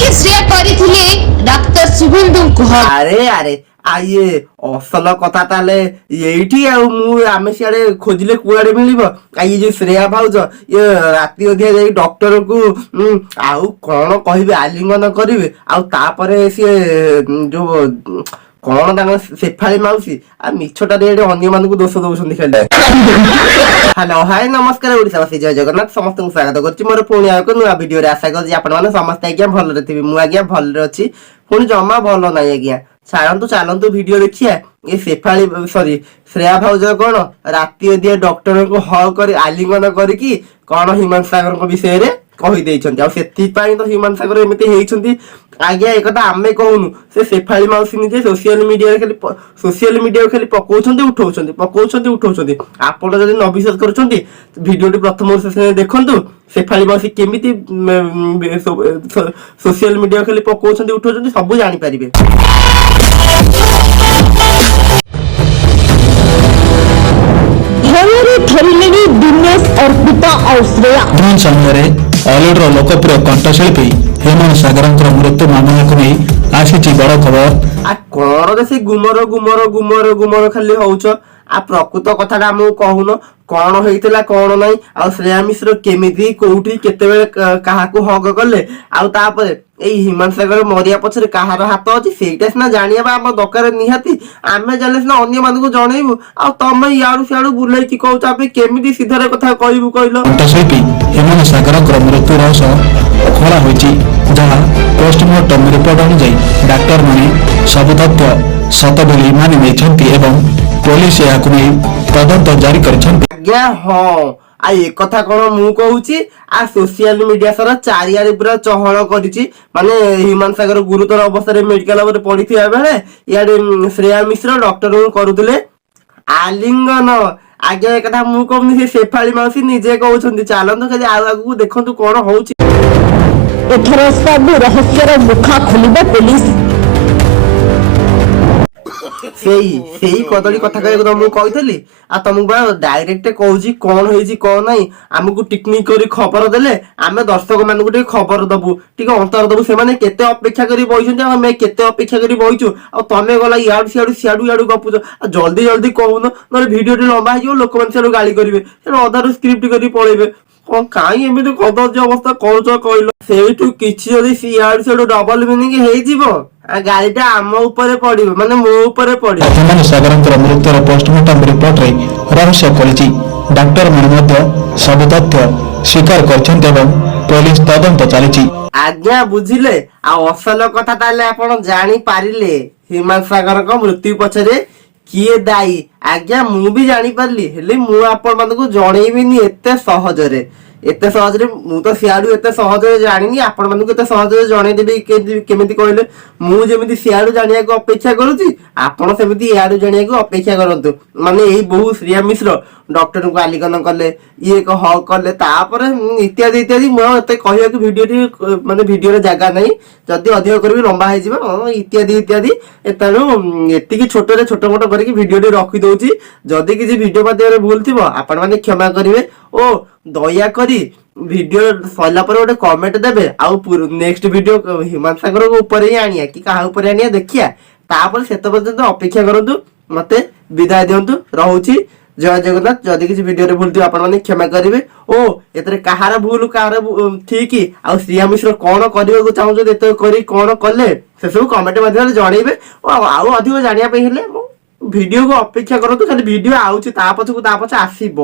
କାହିଁକି ଶ୍ରେୟା କରିଥିଲେ ଡାକ୍ତର ଶୁଭେନ୍ଦୁଙ୍କୁ? ଆରେ ଆରେ ଇଏ ଅସଲ କଥା ତାହେଲେ ଏଇଠି ଆଉ ଆମେ ସିଆଡେ ଖୋଜିଲେ କୁଆଡେ ମିଳିବ? ଇଏ ଯୋଉ ଶ୍ରେୟା ଭାଉଜ ଇଏ ରାତି ଅଧିଆ ଯାଇ ଡକ୍ଟରକୁ ଆଉ କଣ କହିବେ ଆଲିଙ୍ଗନ କରିବେ, ଆଉ ତାପରେ ସିଏ ଯୋଉ କଣ ତାଙ୍କ ଶେଫାଳି ମାଉସୀ ଆଉ ମିଛଟାରେ ଏଠି ଅନ୍ୟମାନଙ୍କୁ ଦୋଷ ଦଉଛନ୍ତି ଖାଲି। ହ୍ୟାଲୋ ହାଇ ନମସ୍କାର ଓଡ଼ିଶାବାସୀ, ଜୟ ଜଗନ୍ନାଥ। ସମସ୍ତଙ୍କୁ ସ୍ୱାଗତ କରୁଛି ମୋର ପୁଣି ଆଉ ଏକ ନୂଆ ଭିଡିଓରେ। ଆଶା କରୁଛି ଆପଣମାନେ ସମସ୍ତେ ଆଜ୍ଞା ଭଲରେ ଥିବେ। ମୁଁ ଆଜ୍ଞା ଭଲରେ ଅଛି, ପୁଣି ଜମା ଭଲ ନାହିଁ ଆଜ୍ଞା। ଛାଡ଼ନ୍ତୁ ଚାଲନ୍ତୁ ଭିଡିଓ ଦେଖିବା। ଏ ଶେଫାଳି ସରି ଶ୍ରେୟା ଭାଉଜ କଣ ରାତି ଅଧିଆ ଡକ୍ଟରଙ୍କୁ କରି ଆଲିଙ୍ଗନ କରିକି କଣ ହ୍ୟୁମାନ ସାଗରଙ୍କ ବିଷୟରେ କହିଦେଇଛନ୍ତି, ଆଉ ସେଥିପାଇଁ ତ ହ୍ୟୁମାନ ସାଗର ଏମିତି ହେଇଛନ୍ତି ଆଜ୍ଞା। ଏକଥା ଆମେ କହୁନୁ, ସେ ଶେଫାଳି ମାଉସୀ ନିଜେ ସୋସିଆଲ ମିଡିଆରେ ଖାଲି ପକଉଛନ୍ତି ଉଠଉଛନ୍ତି। ଆପଣ ଯଦି ନ ବିଶ୍ୱାସ କରୁଛନ୍ତି ଭିଡିଓଟି ପ୍ରଥମରୁ ଶେଷ ଯାଏଁ ଦେଖନ୍ତୁ। ଶେଫାଳି ମାଉସୀ କେମିତି ସୋସିଆଲ ମିଡିଆ ଖାଲି ପକଉଛନ୍ତି ଉଠଉଛନ୍ତି ସବୁ ଜାଣିପାରିବେ। ଭୟରେ ଧରିଲେଣି ଦିନେଶ, ଅର୍ପିତା ଆଉ ଶ୍ରେୟା। ସମୟରେ ଅଲିଉଡର ଲୋକପ୍ରିୟ କଣ୍ଠଶିଳ୍ପୀ ହ୍ୟୁମାନ ସାଗରଙ୍କର ମୃତ୍ୟୁ ମାମଲାକୁ ନେଇ ଆସିଛି ବଡ ଖବର। କଣ ସେ ଗୁମର ଖାଲି ହଉଛ? ପ୍ରକୃତ କଥାଟା ଆମକୁ କହୁନ, କଣ ହେଇଥିଲା କଣ ନାହିଁ? ଆଉ ଶ୍ରେୟା ମିଶ୍ର କେମିତି କୋଉଠି କେତେବେଳେ କାହାକୁ ହଗ କଲେ, ଆଉ ତାପରେ ଏଇ ହ୍ୟୁମାନ ସାଗର ମରିବା ପଛରେ କାହାର ହାତ ଅଛି ସେଇଟା ସିନା ଜାଣିବା ଆମ ଦରକାର ନିହାତି। ଆମେ ଜାଣିଲେ ସିନା ଅନ୍ୟମାନଙ୍କୁ ଜଣେଇବୁ, ଆଉ ତମେ ଇଆଡୁ ସିଆଡୁ ବୁଲେଇକି କହୁଛ ଆମେ କେମିତି ସିଧାରେ କଥା କହିବୁ କହିଲ? କଣ୍ଠଶିଳ୍ପୀ ହ୍ୟୁମାନ ସାଗରଙ୍କର ମୃତ୍ୟୁ ରହସ୍ୟ ଖୋଲା ହୋଇଛି, ଯାହା ପୋଷ୍ଟମର୍ଟମ ରିପୋର୍ଟ ଅନୁଯାୟୀ ଡାକ୍ତରମାନେ ସବୁ ତଥ୍ୟ ସତ ବୋଲି ମାନି ନେଇଛନ୍ତି ଏବଂ ପୋଲିସ ଏହାକୁ ନେଇ ତଦନ୍ତ ଜାରି କରିଛନ୍ତି। ଆଜ୍ଞା ହଁ, ଏକଥା କଣ ମୁଁ କହୁଛି? ସୋସିଆଲ ମିଡିଆ ସାରା ଚାରିଆଡେ ପୁରା ଚହଳ କରିଛି। ମାନେ ହ୍ୟୁମାନ ସାଗର ଗୁରୁତର ଅବସ୍ଥାରେ ମେଡିକାଲ ଉପରେ ପଡିଥିବା ବେଳେ ଇଆଡେ ଶ୍ରେୟା ମିଶ୍ର ଡକ୍ଟରଙ୍କୁ କରୁଥିଲେ ଆଲିଙ୍ଗନ। ଆଜ୍ଞା ଏକଥା ମୁଁ କହୁନି, ସେ ଶେଫାଳି ମାଉସୀ ନିଜେ କହୁଛନ୍ତି। ଚାଲନ୍ତୁ ଖାଲି ଆଉ ଆଗକୁ ଦେଖନ୍ତୁ କଣ ହଉଛି। ଏଥର ସବୁ ରହସ୍ୟର ମୁଖା ଖୋଲିବ ପୋଲିସ। ସେଇ କଦଳୀ କଥା କହିବାକୁ ତମକୁ କହିଥିଲି। ତମକୁ ବା ଡାଇରେକ୍ଟ କହୁଛି କଣ ହେଇଛି କଣ ନାହିଁ। ଆମକୁ ଟିକନିକ କରି ଖବର ଦେଲେ ଆମେ ଦର୍ଶକ ମାନଙ୍କୁ ଟିକେ ଖବର ଦବୁ, ଟିକେ ଅନ୍ତର ଦବୁ। ସେମାନେ କେତେ ଅପେକ୍ଷା କରି ବଇଛନ୍ତି, ଆଉ ଆମେ କେତେ ଅପେକ୍ଷା କରି ବଇଛୁ। ଆଉ ତମେ ଗଲା ସିଆଡୁ ଗପୁଛ। ଆଉ ଜଲ୍ଦି କହୁନ, ନହେଲେ ଭିଡିଓ ଟି ଲମ୍ବା ହେଇଯିବ, ଲୋକମାନେ ସିଆଡୁ ଗାଳି କରିବେ, ଅଧାରୁ ସ୍କ୍ରିପ୍ଟ କରି ପଳେଇବେ। କଣ କାହିଁ ଏମିତି କଦର୍ଯ୍ୟ ଅବସ୍ଥା କରୁଛ କହିଲ? ସେଇଠୁ କିଛି ଯଦି ଇଆଡୁ ସିଆଡୁ ଡବଲ ମିନିଂ ହେଇଯିବ, ଗାଳିଟା ଆମ ଉପରେ ପଡିବ, ମାନେ ମୋ ଉପରେ ପଡିବ। ହ୍ୟୁମାନ ସାଗରଙ୍କର ମୃତ୍ୟୁର ପୋଷ୍ଟମର୍ଟମ ରିପୋର୍ଟରେ ରହସ୍ୟ ଖୋଲିଛି। ଡାକ୍ତରମାନେ ମଧ୍ୟ ସବୁ ତଥ୍ୟ ସ୍ୱୀକାର କରିଛନ୍ତି ଏବଂ ପୋଲିସ ତଦନ୍ତ ଚାଲିଛି। ଆଜ୍ଞା ବୁଝିଲେ? ଆଉ ଅସଲ କଥା ତାହେଲେ ଆପଣ ଜାଣିପାରିଲେ ହ୍ୟୁମାନ ସାଗରଙ୍କ ମୃତ୍ୟୁ ପଛରେ କିଏ ଦାୟୀ? ଆଜ୍ଞା ମୁଁ ବି ଜାଣିପାରିଲି, ହେଲେ ମୁଁ ଆପଣ ମାନଙ୍କୁ ଜଣେଇବିନି ଏତେ ସହଜରେ। ମୁଁ ତ ସିଆଡୁ ଏତେ ସହଜରେ ଜାଣିନି, ଆପଣ ମାନଙ୍କୁ ଏତେ ସହଜରେ ଜଣେଇଦେବି କେମିତି କହିଲେ? ମୁଁ ଯେମିତି ସିଆଡୁ ଜାଣିବାକୁ ଅପେକ୍ଷା କରୁଛି, ଆପଣ ସେମିତି ଇଆଡୁ ଜାଣିବାକୁ ଅପେକ୍ଷା କରନ୍ତୁ। ମାନେ ଏଇ ବୋହୁ ଶ୍ରେୟା ମିଶ୍ର ଡକ୍ଟରଙ୍କୁ ଆଲିଙ୍ଗନ କଲେ, ଇଏ ହକ୍ କଲେ, ତାପରେ ଇତ୍ୟାଦି। ମୁଁ ଏତେ କହିବାକୁ ଭିଡିଓରେ ଜାଗା ନାହିଁ, ଯଦି ଅଧିକ କରିବି ଲମ୍ବା ହେଇଯିବ ଇତ୍ୟାଦି। ତେଣୁ ଏତିକି ଛୋଟ ମୋଟ କରିକି ଭିଡିଓଟି ରଖିଦଉଛି। ଯଦି କିଛି ଭିଡିଓ ମାଧ୍ୟମରେ ଭୁଲ ଥିବ ଆପଣ ମାନେ କ୍ଷମା କରିବେ ଓ ଦୟାକରି ଭିଡିଓ ସରିଲା ପରେ ଗୋଟେ କମେଣ୍ଟ ଦେବେ। ଆଉ ନେକ୍ସଟ ଭିଡିଓ ହ୍ୟୁମାନ ସାଗରଙ୍କ ଉପରେ ହିଁ ଆଣିବା କି କାହା ଉପରେ ଆଣିବା ଦେଖିବା, ତାପରେ ସେତେ ପର୍ଯ୍ୟନ୍ତ ଅପେକ୍ଷା କରନ୍ତୁ। ମତେ ବିଦାୟ ଦିଅନ୍ତୁ, ରହୁଛି। ଜୟ ଜଗନ୍ନାଥ। ଯଦି କିଛି ଭିଡିଓରେ ଭୁଲ ଥିବ ଆପଣ ମାନେ କ୍ଷମା କରିବେ ଓ ଏଥିରେ କାହାର ଭୁଲ କାହାର ଠିକ, ଆଉ ଶ୍ରେୟା ମିଶ୍ର କଣ କରିବାକୁ ଚାହୁଁଛନ୍ତି ଏତେ କରି କଣ କଲେ ସେସବୁ କମେଣ୍ଟ ମାଧ୍ୟମରେ ଜଣେଇବେ। ଆଉ ଅଧିକ ଜାଣିବା ପାଇଁ ହେଲେ ଭିଡିଓକୁ ଅପେକ୍ଷା କରନ୍ତୁ। ଖାଲି ଭିଡିଓ ଆଉଛି ତା ପଛକୁ ତା ପଛ ଆସିବ।